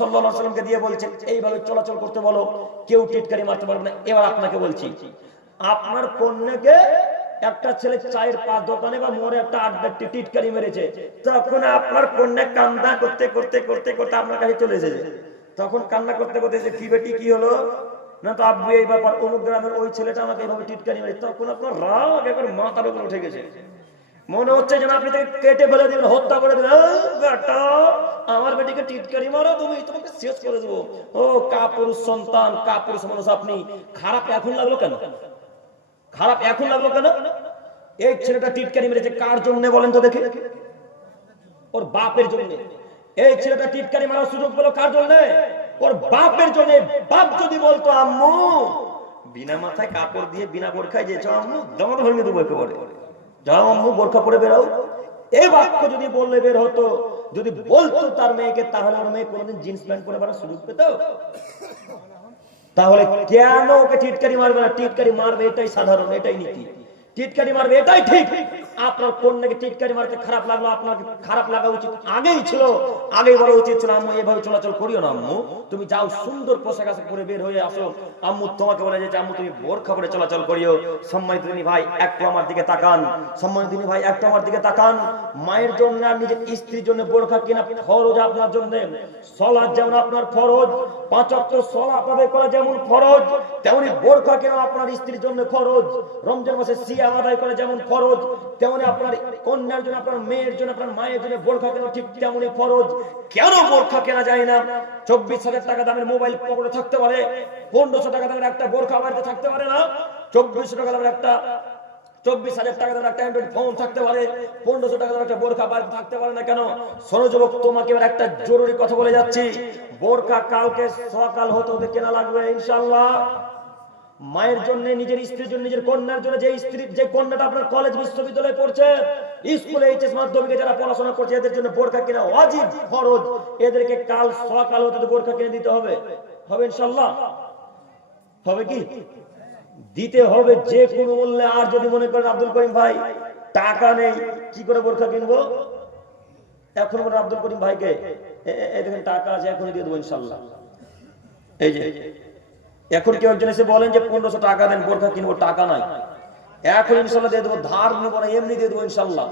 সাল্লাল্লাহু আলাইহি ওয়াসাল্লামকে দিয়ে বলছেন এইভাবে চলাচল করতে বলো, কেউ টিটকারি মারতে পারবে না। এবার আপনাকে বলছি, আপনার কন্যাকে একটা ছেলে চায়ের দোকানে বা মোড়ে একটা আড্ডাটি টিটকারি মেরেছে, তখন আপনার কন্যা কান্না করতে করতে করতে করতে আপনার কাছে চলে এসেছে। তখন কান্না করতে করতে যে কি বেটি কি হলো, না তো আব্বু এই ব্যাপার, অমুক গ্রামের ওই ছেলেটা আমাকে এইভাবে টিটকারি মেরেছে, তখন আপনার রাগ একবার মাথার উপর উঠে গেছে। মনে হচ্ছে যেন আপনি তাকে কেটে ফেলে দিবেন, হত্যা করে দিবেন। বেটা আমার বেটিকে টিটকারি মারো, তুমি তোমাকে শেষ করে দেবো। ও কাপুরুষ সন্তান, কাপুরুষ মানুষ আপনি। খারাপ এখন লাগলো কেন? খারাপ এখন লাগলো কেন? এই ছেলেটা টিটকারি মেরেছে কার জন্য বলেন তো দেখে? ওর বাপের জন্য। এই ছেলেটা টিটকারি মারার সুযোগ পেল কার জন্য? ওর বাপের জন্য। বাপ যদি বলতো আম্মু বিনা মাথায় কাপড় দিয়ে বিনা বোরখায় যেছ আম্মু, দমন ভেঙে দেবো একেবারে, যাও আম্মু বোরখা পরে বেরাও, এই বাক্য যদি বললে বের হতো, যদি বলতো তার মেয়েকে, তাহলে ওর মেয়ে কোনোদিন জিন্স প্যান্ট পরে বেড়ার সুযোগ পেত? তাহলে কেন ওকে টিটকারি মারবে না? টিটকারি মারবে এটাই সাধারণ, এটাই নীতি। টিটকারি মারবে এটাই ঠিক। আপনার কন্যাকে টিটকারি মারতে খারাপ লাগলো, আপনাকে খারাপ লাগা উচিত আগেই ছিল। আগেই বলা উচিত ছিল আম্মু এভাবে চলাচল করিও না, আম্মু তুমি যাও সুন্দর পোশাক আশাক পরে বের হয়ে আসো। আম্মু তোমাকে বলে যে আম্মু তুমি বোরখা পরে চলাচল করিও। সম্মানিত দিনী ভাই একটু আমার দিকে তাকান, সম্মানিত দিনী ভাই একটু আমার দিকে তাকান। মায়ের জন্য আর নিজের স্ত্রীর জন্য বোরখা কিনা ফরজ আপনার জন্য। সালাত যেমন আপনার ফরজ, 5 ওয়াক্ত সালাত আদায় করা যেমন ফরজ, তেমনি বোরখা কেন আপনার স্ত্রীর জন্য ফরজ। রমজান মাসে সিয়াম আদায় করা যেমন ফরজ, তেমনি আপনার কন্যার জন্য, আপনার মেয়ের জন্য, আপনার মায়ের জন্য বোরখা কেন ঠিক তেমনি ফরজ। কেন বোরখা কেনা যায় না? 24,000 টাকা দামের মোবাইল পকেটে থাকতে পারে, 1500 টাকা দামের একটা বোরখা বাড়িতে থাকতে পারে না? 2400 টাকা দামের একটা 24,000 টাকা দামের একটা অ্যান্ড্রয়েড ফোন থাকতে পারে, 1500 টাকা দামের একটা বোরখা বাড়িতে থাকতে পারে না কেন? শোনো যুবক, তোমাকে এবার একটা জরুরি কথা বলে যাচ্ছি। বোরখা কালকে সকাল হতে হতে কেনা লাগবে ইনশাআল্লাহ। মায়ের জন্য, নিজের স্ত্রীর জন্য, নিজের কন্যার জন্য, যে কন্যাটা আপনার কলেজ বিশ্ববিদ্যালয়ে পড়ছে, স্কুলে এইচএস মাধ্যমিকে যারা পড়াশোনা করছে, এদের জন্য বোরখা কিনা ওয়াজিব ফরজ। এদেরকে কাল সকাল হতে বোরখা কিনে দিতে হবে। হবে ইনশাআল্লাহ? হবে কি? দিতে হবে যে কোনো মূল্যে। আর যদি মনে করেন আব্দুল করিম ভাই টাকা নেই, কি করে বোরখা কিনবো, এখন বলেন আব্দুল করিম ভাইকে এই দেখেন টাকা আছে, এখনই দিয়ে দেবো ইনশাআল্লাহ। এই যে এখন কেউ একজন এসে বলেন যে 1500 টাকা দেন বোরখা কিনবো, টাকা নাই, এখন ইনশাআল্লাহ দিয়ে দেবো, ধার নেবো না, এমনি দিয়ে দেবো ইনশাআল্লাহ।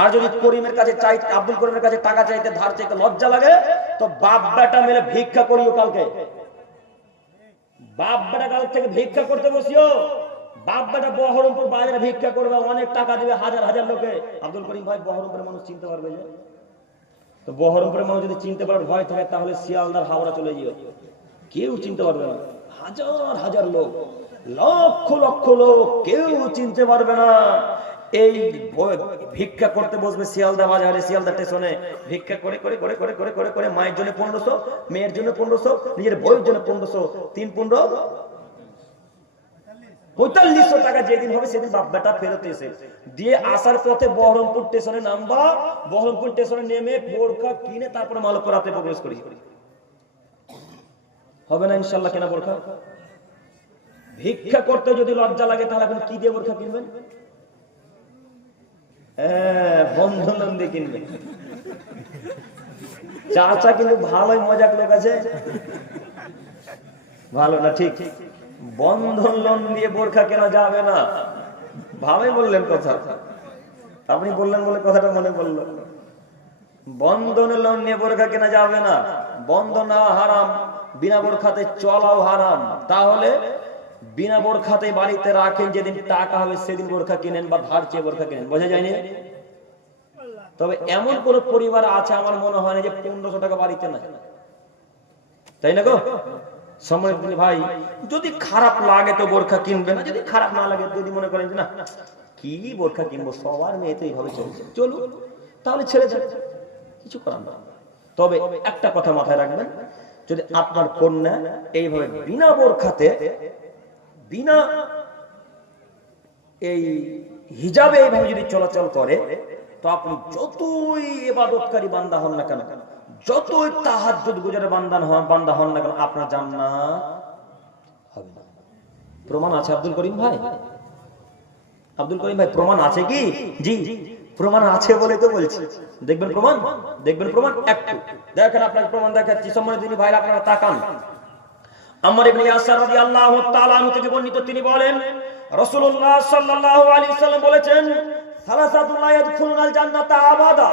আর যদি করিমের কাছে চাই, আব্দুল করিমের কাছে টাকা চাইতে, ধার চাইতে লজ্জা লাগে, তো বাপ বেটা মিলে ভিক্ষা করিও কালকে। বাপ বেটা কাল থেকে ভিক্ষা করতে বসিও। বাপ বেটা বহরমপুর বাজারে ভিক্ষা করবে, অনেক টাকা দিবে, হাজার হাজার লোকে। আব্দুল করিম ভাই বহরমপুরের মানুষ চিনতে পারবে যে? তো বহরমপুরের মানুষ যদি চিনতে পারার ভয় থাকে, তাহলে শিয়ালদার হাওড়া চলে যেও, কেউ চিনতে পারবে না। হাজার হাজার লোক, লক্ষ লক্ষ লোক, কেউ চিনতে পারবে না। এই ভিক্ষা করতে বসবে শিয়ালদা বাজারে, শিয়ালদা স্টেশনে ভিক্ষা করে করে করে করে করে করে করে মায়ের জন্য 1500, মেয়ের জন্য 1500, নিজের বউয়ের জন্য 1500, 3-15 4500 টাকা যেদিন হবে সেদিন বাপ বেটা ফেরত এসে দিয়ে আসার পথে বহরমপুর স্টেশনে নামবা, বহরমপুর স্টেশনে নেমে বোরখা কিনে তারপরে মালকপুর রাতে প্রবেশ করি। হবে না ইনশাআল্লাহ কেনা বোরখা? ভিক্ষা করতে যদি লজ্জা লাগে, তাহলে আপনি কি দিয়ে বোরখা কিনবেন? বন্ধন লোন দিয়ে কিনবেন। চাচা কিন্তু ভালোই মজাক লোক আছে, ভালো না? ঠিক, বন্ধন লোন দিয়ে বোরখা কেনা যাবে না। ভালোই বললেন কথা, আপনি বললেন বলে কথাটা মনে পড়লো। বন্ধন লোন নিয়ে বোরখা কেনা যাবে না, বন্ধন নেওয়া হারাম, বিনা বোরখাতে চলাও হারাম। তাহলে বিনা বোরখাতে বাড়িতে রাখেন, যেদিন টাকা হবে সেদিন বোরখা কিনেন বা ধার চেয়ে বোরখা কিনেন। বোঝা যায়নি? তবে এমন কোন পরিবার আছে আমার মনে হয় না যে 1500 টাকা বাড়িতে না, তাই না গো? সম্মানিত ভাই, যদি খারাপ লাগে তো বোরখা কিনবে না, যদি খারাপ না লাগে, যদি মনে করেন যে না কি বোরখা কিনবো, সবার মেয়ে তো এইভাবে চলছে, চলো তাহলে ছেড়ে দেন, কিছু করার না। তবে একটা কথা মাথায় রাখবেন, যদি আপনার কন্যা এইভাবে বিনা বোরখাতে, বিনা এই হিজাবে এইভাবে যদি চলাচল করে, তো আপনি যতই ইবাদতকারী বান্দা হন না কেন, যতই তাহাজ্জুদ গুজারে বান্দা হন না কেন, আপনার জান্নাত হবে না। প্রমাণ আছে আব্দুল করিম ভাই? আব্দুল করিম ভাই প্রমাণ আছে কি? জি, প্রমাণ আছে বলে তো বলছি। দেখবেন প্রমাণ, দেখবেন প্রমাণ একটু দেখেন, আপনাকে প্রমাণ দেখাচ্ছি। সম্মানিত দিনী ভাইরা আপনারা তাকান। আম্মার ইবনে ইয়াসির রাদিয়াল্লাহু তাআলা আনহু থেকে বর্ণিত, তিনি বলেন রাসূলুল্লাহ সাল্লাল্লাহু আলাইহি ওয়াসাল্লাম বলেছেন, সালাসাতুল লা ইয়াদখুলুনাল জান্নাতা আবাদা।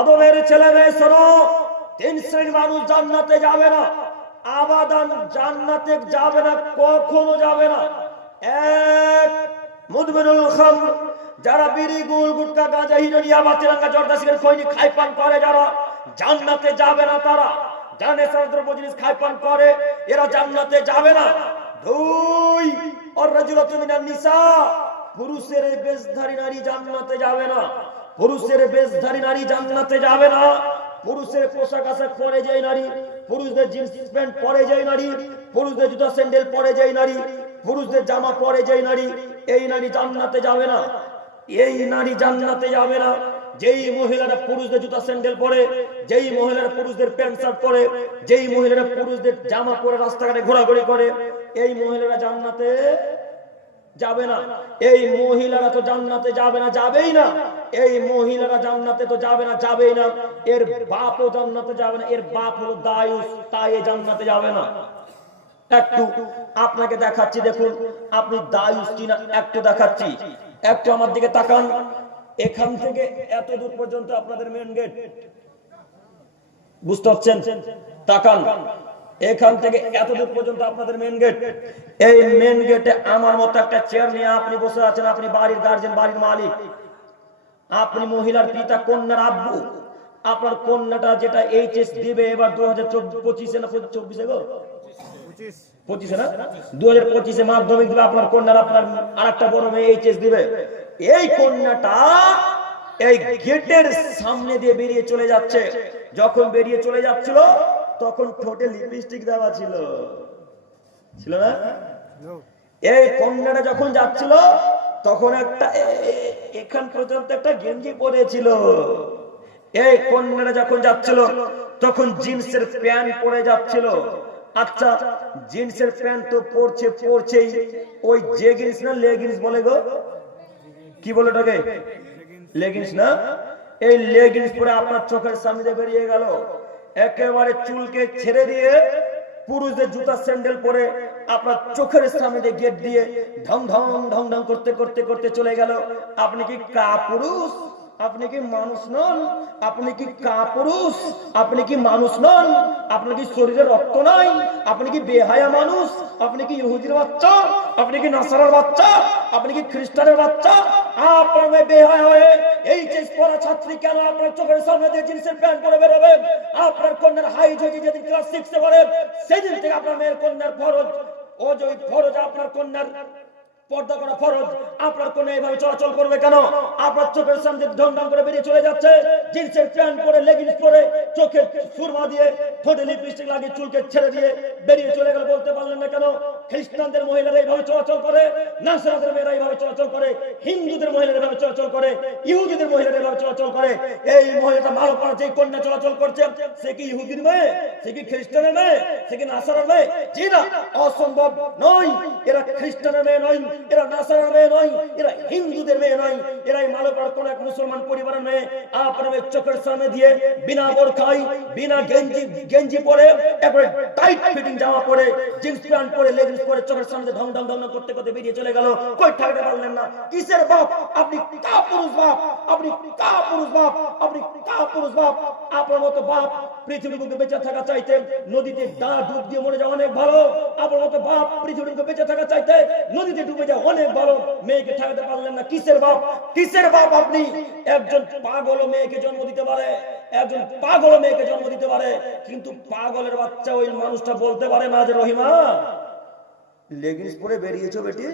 আদমের ছেলে মেয়ে শোনো, তিন শ্রেণীর মানুষ জান্নাতে যাবে না, আবাদান জান্নাতে যাবে না, কখনো যাবে না। এক, মুদমিনুল খামর, যারা বিড়ি গুল গুটকা গাঁজা হিরোইন ইয়াবা তিরঙ্গা জর্দা সিগারেট খৈনি খাই পান করে, যারা জান্নাতে যাবে না। তারা যারা নেশার দ্রব্য জিনিস খাই পান করে, এরা জান্নাতে যাবে না। দুই, আর রাজুলাতু মিনান নিসা, পুরুষের বেশধারী নারী জান্নাতে যাবে না। পুরুষের বেশধারী নারী জান্নাতে যাবে না। পুরুষের পোশাক আশাক পরে যায় নারী, পুরুষদের জিন্স প্যান্ট পরে যায় নারী, পুরুষদের জুতা স্যান্ডেল পরে যায় নারী, পুরুষদের জামা পরে যায় নারী, এই নারী জান্নাতে যাবে না। এই নারী জান্নাতে যাবে না। যেই মহিলারা পুরুষদের জুতা স্যান্ডেল পরে, যেই মহিলারা পুরুষদের প্যান্ট শার্ট পরে, যেই মহিলারা পুরুষদের জামা পরে রাস্তাঘাটে ঘোরাঘুরি করে, এই মহিলারা জান্নাতে যাবে না। এই মহিলারা তো জান্নাতে যাবে না, যাবেই না। এই মহিলারা জান্নাতে তো যাবে না, যাবেই না। এর বাপও জান্নাতে যাবে না। এর বাপ হলো দায়ুস, তাই জান্নাতে যাবে না। একটু আপনাকে দেখাচ্ছি, দেখুন আপনি দায়ুস কিনা একটু দেখাচ্ছি। একটু আমার দিকে তাকান। এখান থেকে এত দূর পর্যন্ত আপনাদের মেন গেট, বুঝতে পারছেন? তাকান, এখান থেকে এত দূর পর্যন্ত আপনাদের মেন গেট। এই মেন গেটে আমার মতো একটা চেয়ার নিয়ে আপনি বসে আছেন। আপনি বাড়ির গার্জেন, বাড়ির মালিক, আপনি মহিলার পিতা, কন্যার আব্বু। আপনার কন্যাটা যেটা এইচএস দিবে এবার 2025 না 24 গো 25 না 2025 মাধ্যমিক দিবে আপনার কন্যার। আপনার আরেকটা বড় মেয়ে এইচএস দিবে। এই কন্যাটা এই গেটের সামনে দিয়ে বেরিয়ে চলে যাচ্ছে। যখন বেরিয়ে চলে যাচ্ছিল তখন ঠোঁটে লিপস্টিক দেওয়া ছিল, ছিল না? এই কন্যাটা যখন যাচ্ছিল তখন একটা এখান পর্যন্ত একটা গেঞ্জি পরেছিল। এই কন্যাটা যখন যাচ্ছিল তখন জিন্সের প্যান্ট পরে যাচ্ছিল। আচ্ছা, জিন্সের প্যান্ট তো পরছেই, ওই জেগিন্স না লেগিন্স বলে গো, কি বলে ওটাকে? লেগিন্স না? এই লেগিন্স পরে আপনার চোখের সামনে দিয়ে বেরিয়ে গেল। একেবারে চুলকে ছেড়ে দিয়ে পুরুষদের জুতা স্যান্ডেল পরে আপনার চোখের সামনে দিয়ে গেট দিয়ে ঢং ঢং ঢং ঢং করতে করতে করতে চলে গেল। আপনি কি কাপুরুষ? আপনি কি মানুষ নন? আপনি কি কাপুরুষ? আপনি কি মানুষ নন? আপনার কি শরীরে রক্ত নাই? আপনি কি বেহায়া মানুষ? আপনি কি ইহুদির বাচ্চা? আপনি কি নাসারার বাচ্চা? আপনি কি খ্রিস্টানের বাচ্চা? আপনার মেয়ে বেহায়া হয়ে এইচএস পড়া ছাত্রী কেন আপনার চোখের সামনে দিয়ে জিন্সের প্যান্ট পরে বেরোবেন? আপনার কন্যার হাইট হয়েছে যেদিন ক্লাস 6 এ পড়ে, সেদিন থেকে আপনার মেয়ের কন্যার ফরজ, ও যে ফরজ আপনার কন্যার পর্দা করা ফরজ। আপনার কোন এইভাবে চলাচল করবে কেন? আপনার চোখের সামনে ঢং ঢং করে বেরিয়ে চলে যাচ্ছে, জিন্সের প্যান্ট পরে, লেগিংস পরে, চোখে সুরমা দিয়ে, ঠোঁটে লিপস্টিক লাগিয়ে, চুলকে ছেড়ে দিয়ে বেরিয়ে চলে গেল। বলতে পারলেন না কেন? খ্রিস্টানদের মহিলারা এইভাবে চলাচল করে, নাসারাদের মেয়েরা এইভাবে চলাচল করে, হিন্দুদের মহিলারা এইভাবে চলাচল করে, ইহুদিদের মহিলারা এইভাবে চলাচল করে। এই মহিলাটা ভালো পড়া যে কন্যা চলাচল করছে, সে কি ইহুদির মেয়ে? সে কি খ্রিস্টানের মেয়ে? সে কি নাসারার মেয়ে? জি না, অসম্ভব নয়। এরা খ্রিস্টানের মেয়ে নয়, এরা নাসারার মেয়ে নয়, এরা হিন্দুদের মেয়ে নয়, এরাই মালপাড়ার কোন এক মুসলমান পরিবারের মেয়ে। আপনার চোখের সামনে দিয়ে বিনা বোরখাই, বিনা গেঞ্জি পরে, একবারে টাইট ফিটিং জামা পরে, জিন্স প্যান্ট পরে, লেগিংস পরে, চোখের সামনে ঢং ঢং ঢং করতে করতে বেরিয়ে চলে গেল। কই ঠাকতে পারলেন না? কিসের বাপ আপনি? কাপুরুষ বাপ আপনি, কাপুরুষ বাপ আপনি, কাপুরুষ বাপ। আপনার মতো বাপ পৃথিবীর বুকে বেঁচে থাকা চাইতে নদীতে ডুব দিয়ে মরে যাওয়া অনেক ভালো। আপনার মতো বাপ পৃথিবীর বুকে বেঁচে থাকা চাইতে নদীতে ডুবে যাওয়া অনেক ভালো। মেয়েকে ঠেকাতে পারলেন না, কিসের বাপ? কিসের বাপ আপনি? একজন পাগল মেয়েকে জন্ম দিতে পারে, একজন পাগল মেয়েকে জন্ম দিতে পারে, কিন্তু পাগলের বাচ্চা ওই মানুষটা বলতে পারে না যে রহিমা লেগিংস পরে বেরিয়েছো বেটি,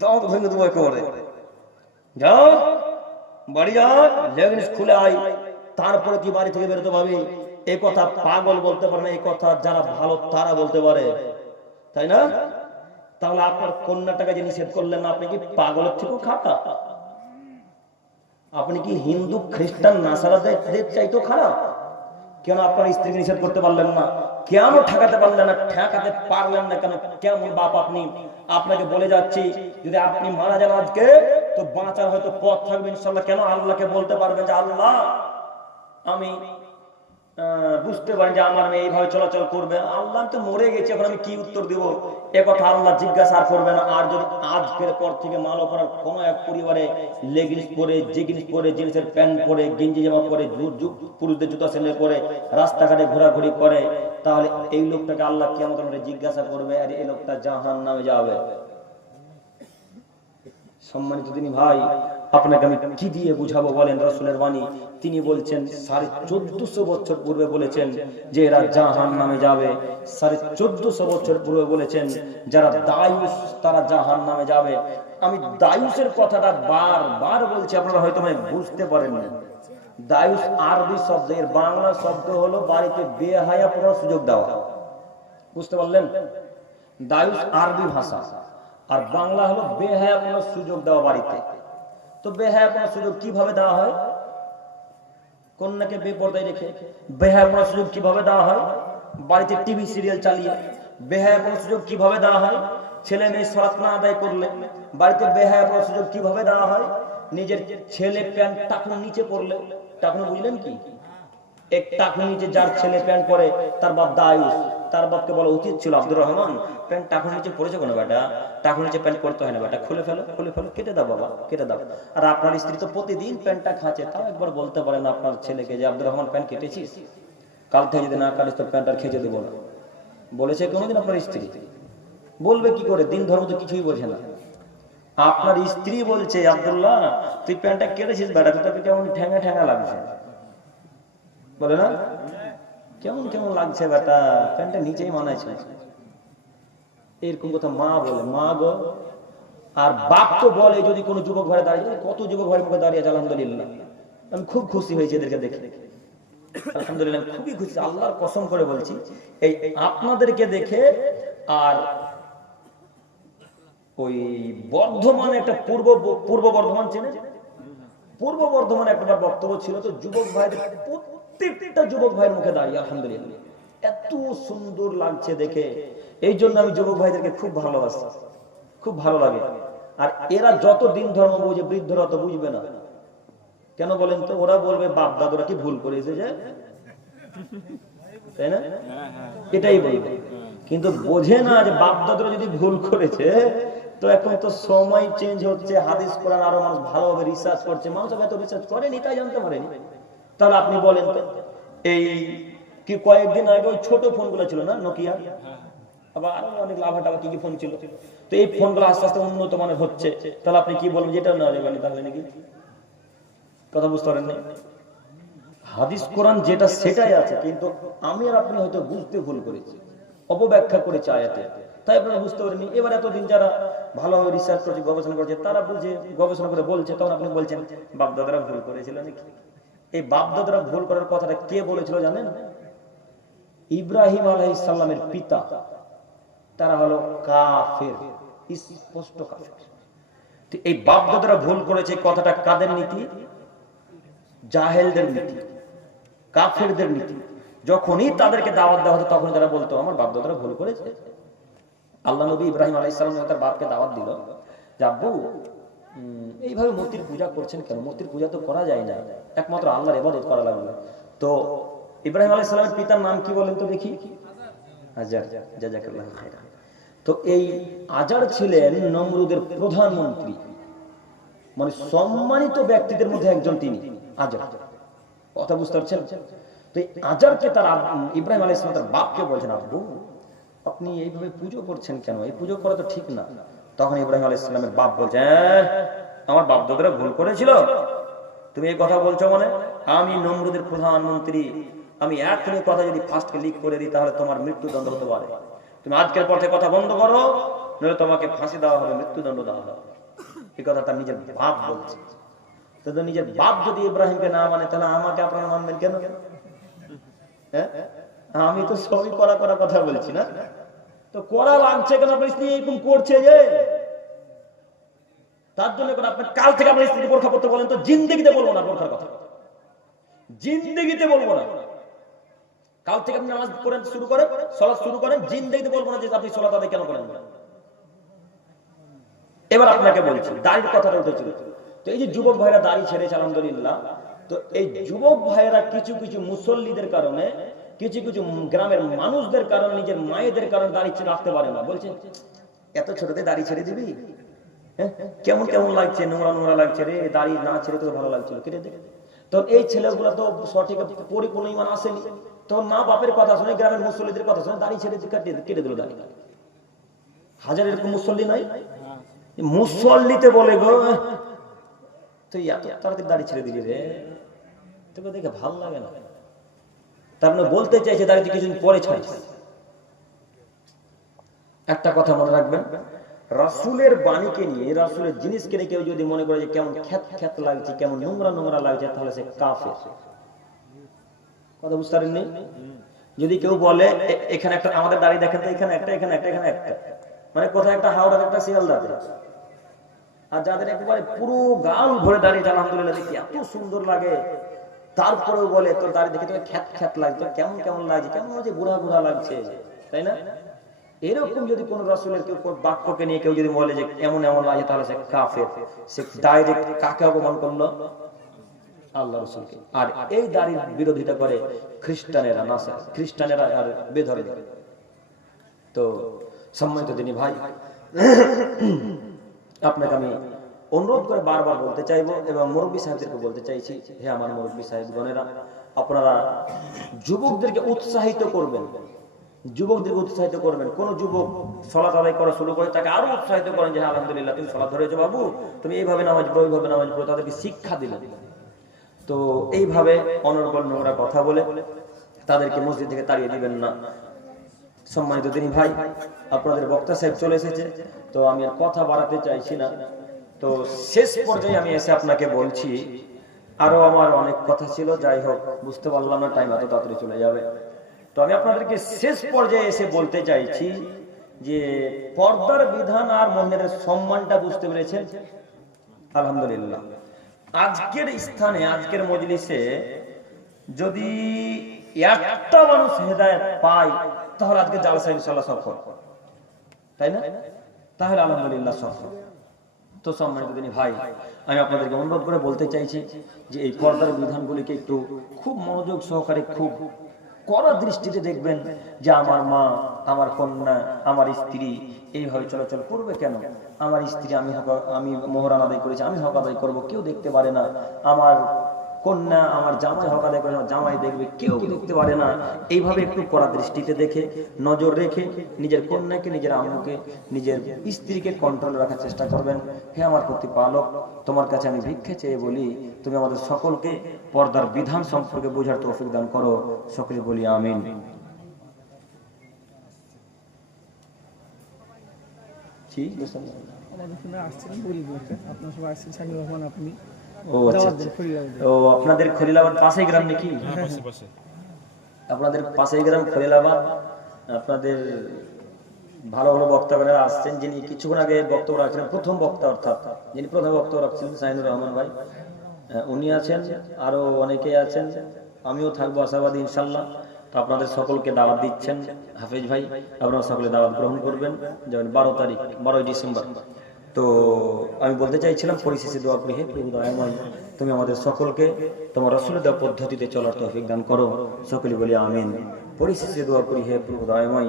দাঁত ভেঙে দেবো একেবারে, যাও বাড়ি যাও, লেগিংস খুলে আয়, তারপরে তুই বাড়ি থেকে বেরোতে পারবি। এই কথা পাগল বলতে পারে না, এই কথা যারা ভালো তারা বলতে পারে, তাই না? তাহলে আপনার কন্যাটাকে যে নিষেধ করলেন না, আপনি কি পাগলের থেকেও খারাপ? আপনি কি হিন্দু খ্রিস্টান নাসারাদের চাইতেও খারাপ? কেন আপনার স্ত্রীকে নিষেধ করতে পারলেন না? কেন ঠেকাতে পারলেন না? ঠেকাতে পারলেন না কেন? কেমন বাপ আপনি? আপনাকে বলে যাচ্ছি, যদি আপনি মারা যান আজকে, তো বাঁচার হয়তো পথ থাকবে ইনশাআল্লাহ। কেন আল্লাহকে বলতে পারবেন যে আল্লাহ আমি বুঝতে পারি যে আমার মেয়ে এইভাবে চলাচল করবে, আল্লাহ তো মরে গেছে, এখন আমি কি উত্তর দিব? এ কথা আল্লাহ জিজ্ঞাসা করবে না। আর যদি আজকের পর থেকে মাল করার কোন এক পরিবারে লেগিংস পরে, জিগিংস পরে, জিন্সের প্যান্ট পরে, গেঞ্জি জামা পরে, পুরুষদের জুতা সেন্ডেল পরে রাস্তাঘাটে ঘোরাঘুরি করে, তাহলে এই লোকটাকে আল্লাহ কিয়ামতের মাঠে জিজ্ঞাসা করবে, আর এই লোকটা জাহান্নামে যাবে। সম্মানিত দিনী ভাই, আপনাকে আমি কি দিয়ে বুঝাবো বলেন? রাসূলের বাণী, তিনি বলছেন 1450 বছর পূর্বে বলেছেন যে এরা জাহান্নামে যাবে। 1450 বছর পূর্বে বলেছেন যারা দায়ুস তারা জাহান্নামে যাবে। আমি দায়ুসের কথাটা বারবার বলছি, আপনারা হয়তো বুঝতে পারেন না। দায়ুস আরবি শব্দ, এর বাংলা শব্দ হলো বাড়িতে বেহায়া পড়ার সুযোগ দেওয়া। বুঝতে পারলেন? দায়ুস আরবি ভাষা, আর বাংলা হলো বেহায়াপনার সুযোগ দেওয়া বাড়িতে। তো বেহায়াপনার সুযোগ কিভাবে দেওয়া হয়? কন্যাকে বেপরদায় রেখে বেহায়াপনার সুযোগ কিভাবে দেওয়া হয়? বাড়িতে টিভি সিরিয়াল চালিয়ে। বেহায়াপনার সুযোগ কিভাবে দেওয়া হয়? ছেলে মেয়ে সালাত না আদায় করলে। বাড়িতে বেহায়াপনার সুযোগ কিভাবে দেওয়া হয়? নিজের ছেলে প্যান্ট টাকুন নিচে পড়লে। টাকুন বুঝলেন কি? এক টাকুন নিচে যার ছেলে প্যান্ট পরে তার বাপ দায়ুস, তার বাপকে বলা উচিত ছিল আব্দুর রহমান প্যান্ট টাকুন নিচে পড়েছে কেন বেটা? টাকুন নিচে প্যান্ট পরতে হয় না বেটা, খুলে ফেলো, খুলে ফেলো, কেটে দাও বাবা, কেটে দাও। আর আপনার স্ত্রী তো প্রতিদিন প্যান্টটা খাচ্ছে, তাও একবার বলতে পারেন আপনার ছেলেকে যে আব্দুর রহমান প্যান্ট কেটেছিস, কাল থেকে যদি না কাটিস তো প্যান্ট আর খেঁচে দেবো না। বলেছে কোনোদিন আপনার স্ত্রী? বলবে কি করে? দিন ধর্ম তো কিছুই বোঝে না। আপনার স্ত্রী বলছে আব্দুল্লাহ তুই প্যান্টটা কেটেছিস বেটা, তোকে কেমন ঠ্যাঙা ঠ্যাঙা লাগছে, বলে না? কেমন কেমন লাগছে বেটা, প্যান্টটা নিচেই মানাইছে। এরকম কথা মা বলে, মা গো। আর বাপ তো বলে যদি কোনো যুবক ঘরে দাঁড়িয়ে, কত যুবক ঘরের মুখে দাঁড়িয়ে আছে আলহামদুলিল্লাহ, আমি খুব খুশি হয়েছি এদেরকে দেখে, আলহামদুলিল্লাহ খুবই খুশি, আল্লাহর কসম করে বলছি। এই আপনাদেরকে দেখে। আর ওই বর্ধমানে একটা পূর্ব বর্ধমান চেনে? পূর্ব বর্ধমানে একটা বক্তব্য ছিল, তো যুবক ভাইদের প্রত্যেকটা যুবক ভাইয়ের মুখে দাঁড়িয়ে আলহামদুলিল্লাহ এত সুন্দর লাগছে দেখে। এই জন্য আমি যুবক ভাইদেরকে খুব ভালোবাসি, খুব ভালো লাগে। আর এরা যত দিন ধর্ম বুঝে, বৃদ্ধরা তো বুঝবে না। কেন বলেন তো? ওরা বলবে বাপ দাদুরা কি ভুল করেছে যে, তাই না? এটাই বলবে, কিন্তু বোঝে না যে বাপ দাদুরা যদি ভুল করেছে তো এখন তো সময় চেঞ্জ হচ্ছে, হাদিস কোরআন আরো মানুষ ভালোভাবে রিসার্চ করছে, মানুষ এত রিসার্চ করেনি তাই জানতে পারেনি। তাহলে আপনি বলেন তো, এই কি কয়েকদিন আগে ওই ছোট ফোনগুলো ছিল না, নোকিয়া, আবার আরো অনেক লাভাটাবা কি কি ফোন ছিল, তো এই ফোনগুলো আস্তে আস্তে উন্নত মানের হচ্ছে, তাহলে আপনি কি বলবেন যেটা নেওয়া যাবে না? তাহলে নাকি কথা বুঝতে পারেন না? হাদিস কোরআন যেটা সেটাই আছে, কিন্তু আমি আর আপনি হয়তো বুঝতে ভুল করেছি, অপব্যাখ্যা করেছি আয়াতে, তাই আপনারা বুঝতে পারেননি। এবার এতদিন যারা ভালোভাবে রিসার্চ করছে, গবেষণা করছে, তারা বুঝে গবেষণা করে বলছে, তখন আপনি বলছেন বাপদাদারা ভুল করেছিল নাকি? এই বাপদাদারা ভুল করার কথাটা কে বলেছিল জানেন? ইব্রাহিম আলাইহিস সালামের পিতা, তারা হলো কাফের, স্পষ্ট কাফের। এই বাপদাদারা ভুল করেছে কথাটা কাদের নীতি? জাহেলদের নীতি, কাফেরদের নীতি। যখনই তাদেরকে দাওয়াত দেওয়া হতো তখন তারা বলতো আমার বাপদাদারা ভুল করেছে। আল্লাহ নবী ইব্রাহিম আলাইহিস সালাম তার বাপকে দাওয়াত দিল যে আব্বু এইভাবে মূর্তির পূজা করছেন কেন? মূর্তির পূজা তো করা যায় না, একমাত্র আল্লাহর ইবাদত করা লাগবে। তো ইব্রাহিম আলাইহিস সালামের পিতার নাম কি বলেন তো দেখি? আজার, জাযাকাল্লাহু খাইরান। তো এই আজার ছিলেন নমরুদের প্রধানমন্ত্রী, মানে সম্মানিত ব্যক্তিদের মধ্যে একজন তিনি আজার। কথা বুঝতে পারছেন? তো আজারকে তার ইব্রাহিম আলাইহিস সালাম তার বাপকে বলছেন আব্বু আপনি এইভাবে পুজো করছেন কেন? এই পুজো করা তো ঠিক না। তখন ইব্রাহিম আলাইহিস সালামের বাপ বলছে আমার বাপ দাদারা ভুল করেছিল, তুমি এই কথা বলছো মানে? আমি নমরুদের প্রধানমন্ত্রী, আমি এখনই কথা যদি ফার্স্টকে লিক করে দিই তাহলে তোমার মৃত্যুদণ্ড হতে পারে। তুমি আজকের পর থেকে কথা বন্ধ করো, নইলে তোমাকে ফাঁসি দেওয়া হবে, মৃত্যুদণ্ড দেওয়া হবে। এই কথা তার নিজের বাপ বলছে। তো নিজের বাপ যদি ইব্রাহিমকে না মানে তাহলে আমাকে আপনারা মানবেন কেন? হ্যাঁ, আমি তো সবই করা কথা বলছি না, তো করা লাগছে কেন? আপনার স্ত্রী এরকম করছে যে তার জন্য আপনি কাল থেকে আপনার স্ত্রীকে বোরখা পড়তে বলেন তো, জিন্দেগিতে বলবো না বোরখার কথা, জিন্দেগিতে বলবো না। কাল থেকে আপনি নামাজ পড়েন শুরু করেন, সালাত শুরু করেন, জিন্দেগিতে বলবো না যে আপনি সালাত আদায় কেন করেন। এবার আপনাকে বলছি দাড়ির কথাটা উঠেছিল, এই যে যুবক ভাইরা দাড়ি ছেড়েছে আলহামদুলিল্লাহ, তো এই যুবক ভাইরা কিছু কিছু মুসল্লিদের কারণে, কিছু কিছু গ্রামের মানুষদের কারণে, নিজের মায়েদের কারণে দাড়ি রাখতে পারে না। বলছে এত ছোটতে দাড়ি ছেড়ে দিবি, হ্যাঁ কেমন কেমন লাগছে, নোংরা নোংরা লাগছে রে, দাড়ি না ছেড়ে তো ভালো লাগছিল, কেটে দে। তো এই ছেলেগুলো তো সঠিক পরিপূর্ণ ইমান আসেনি, তো মা বাপের কথা শুনে, গ্রামের মুসল্লিদের কথা শুনে দাড়ি ছেড়ে কেটে দিল দাড়ি। হাজার এরকম মুসল্লি নাই, মুসল্লিতে বলে গো তুই এত তাড়াতাড়ি দাড়ি ছেড়ে দিলি রে, তোকে দেখে ভাল লাগে না। তার মানে বলতে চাইছে দাড়ি তুই কিছুদিন পরে ছাড়িস। একটা কথা মনে রাখবেন, রাসূলের বাণীকে নিয়ে, রাসূলের জিনিসকে নিয়ে কেউ যদি মনে করে যে কেমন খ্যাত খ্যাত লাগছে, কেমন নোংরা নোংরা লাগছে, তাহলে সে কাফের। কথা বুঝতে পারেননি? যদি কেউ বলে এখানে একটা, আমাদের দাড়ি দেখেন তো, এখানে একটা, এখানে একটা, এখানে একটা, মানে কোথায় একটা হাওড়া, একটা শিয়ালদাতে, আর যাদের একেবারে পুরো গাল ভরে দাঁড়িয়ে, আলহামদুলিল্লাহ দেখি এত সুন্দর লাগে, তারপরেও বলে তোর দাড়ি দেখে তোর খ্যাত খ্যাত লাগছে, কেমন কেমন লাগছে, কেমন হচ্ছে বুড়া বুড়া লাগছে, তাই না? এরকম যদি কোন রাসূলের কেউ বাক্যকে নিয়ে কেউ যদি বলে যে এমন এমন লাগে, তাহলে সে কাফের। সে ডাইরেক্ট কাকে অপমান করলো? আল্লাহ রাসূলকে। আর এই দাড়ির বিরোধিতা করে খ্রিস্টানেরা, নাসারা, খ্রিস্টানেরা আর বেধর্মী। তো সম্মানিত দিনী ভাই, আপনাকে আমি অনুরোধ করে বারবার বলতে চাইবো, এবং মুরব্বী সাহেবদেরকে বলতে চাইছি, হে আমার মুরব্বী সাহেবগণেরা, আপনারা যুবকদেরকে উৎসাহিত করবেন, যুবকদেরকে উৎসাহিত করবেন। কোন যুবক সালাত আদায় করা শুরু করে তাকে আরো উৎসাহিত করেন যে আলহামদুলিল্লাহ তুমি সালাত ধরেছো বাবু, তুমি এইভাবে নামাজ পড়ো, ওইভাবে নামাজ পড়ো, তাদেরকে শিক্ষা দিলেন। তো এইভাবে অনর্গল নোংরা কথা বলে তাদেরকে মসজিদ থেকে তাড়িয়ে দিবেন না। সম্মানিত দিনী ভাই, আপনাদের বক্তা সাহেব চলে এসেছে, তো আমি আর কথা বাড়াতে চাইছি না। তো শেষ পর্যায়ে আমি এসে আপনাকে বলছি, আরো আমার অনেক কথা ছিল, যাই হোক বুঝতে পারলাম না টাইম এত তাড়াতাড়ি চলে যাবে। তো আমি আপনাদেরকে শেষ পর্যায়ে এসে বলতে চাইছি যে পর্দার বিধান আর মহিলাদের সম্মানটা বুঝতে পেরেছেন? আলহামদুলিল্লাহ। আজকের স্থানে, আজকের মজলিসে যদি একটা মানুষ হেদায়েত পায়, তাহলে আজকে জালসা ইনশাআল্লাহ সফল, তাই না? তাহলে আলহামদুলিল্লাহ সফল। তো সম্মানিত দিনী ভাই, আমি আপনাদেরকে অনুরোধ করে বলতে চাইছি যে এই পর্দার বিধানগুলিকে একটু খুব মনোযোগ সহকারে, খুব কড়া দৃষ্টিতে দেখবেন, যে আমার মা, আমার কন্যা, আমার স্ত্রী এইভাবে চলাচল করবে কেন? আমার স্ত্রী, আমি মোহরান আদায় করেছি, আমি হক আদায় করবো, কেউ দেখতে পারে না। আমার কন্যা, আমার জামাই হক আদায় করে, জামাই দেখবে, কেউ দেখতে পারে না। এইভাবে একটু কড়া দৃষ্টিতে দেখে, নজর রেখে নিজের কন্যাকে, নিজের আম্মুকে, নিজের স্ত্রীকে কন্ট্রোল রাখার চেষ্টা করবেন। হে আমার প্রতিপালক, তোমার কাছে আমি ভিক্ষা চেয়ে বলি, তুমি আমাদের সকলকে পর্দার বিধান সম্পর্কে বোঝার তৌফিক দান করো। সকলে বলি আমিন। আপনাদের খলিলাবাদ পাশেই গ্রাম নাকি? আপনাদের পাশেই গ্রাম খলিলাবাদ। আপনাদের ভালো ভালো বক্তারা আসছেন। যিনি কিছুক্ষণ আগে বক্তব্য রাখছিলেন, প্রথম বক্তা, অর্থাৎ যিনি প্রথম বক্তব্য রাখছিলেন সাইনুর রহমান ভাই, উনি আছেন, আরো অনেকেই আছেন, আমিও থাকবো আশাবাদী ইনশাল্লাহ। তো আপনাদের সকলকে দাওয়াত দিচ্ছেন হাফেজ ভাই, আপনারা সকলে দাওয়াত গ্রহণ করবেন, যেমন 12 ডিসেম্বর। তো আমি বলতে চাইছিলাম, পরিশেষে দোয়া করি, হে প্রভু দয়াময়, তুমি আমাদের সকলকে তোমার রাসূলের দেওয়া পদ্ধতিতে চলার তৌফিক দান করো। সকলে বলি আমিন। পরিশেষে দোয়া করি, হে প্রভু দয়াময়,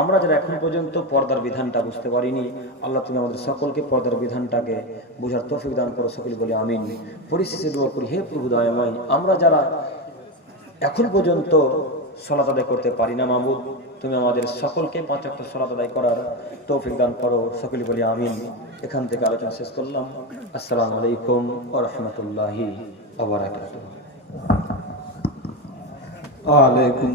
আমরা যারা এখন পর্যন্ত পর্দার বিধানটা বুঝতে পারিনি, আল্লাহ তুমি আমাদের সকলকে পর্দার বিধানটাকে বোঝার তৌফিক দান করো। সকলে বলি আমিন। পরিশেষে দোয়া করি, হে প্রভু দয়াময়, আমরা যারা এখন পর্যন্ত সালাত আদায় করতে পারি না, মাবুদ তুমি আমাদের সকলকে 5 ওয়াক্ত সালাত আদায় করার তৌফিক দান করো। সকলে বলি আমিন। এখান থেকে আলোচনা শেষ করলাম। আসসালামু আলাইকুম ওয়া রাহমাতুল্লাহি ওয়া বারাকাতুহু। ওয়া আলাইকুম